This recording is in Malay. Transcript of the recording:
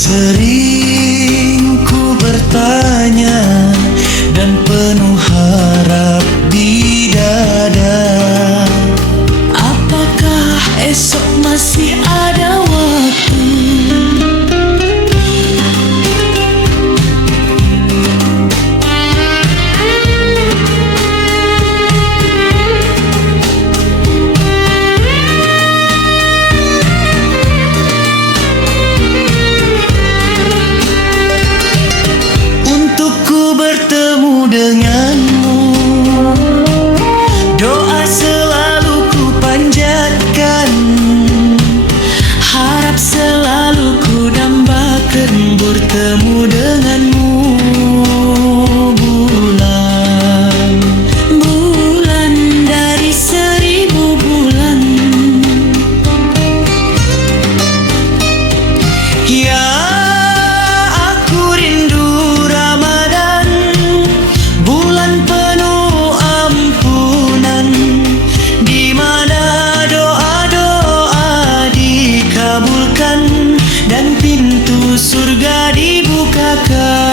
Sering ku bertanya dan penuh harap di dada, apakah esok masih ada waktu? Denganmu, doa selalu ku panjatkan, harap selalu ku dambakan bertemu denganmu. Bulan, bulan dari 1000 bulan, ya aku rindu Ramadan, bulan penuh ampunan, di mana doa-doa dikabulkan dan pintu surga dibukakan.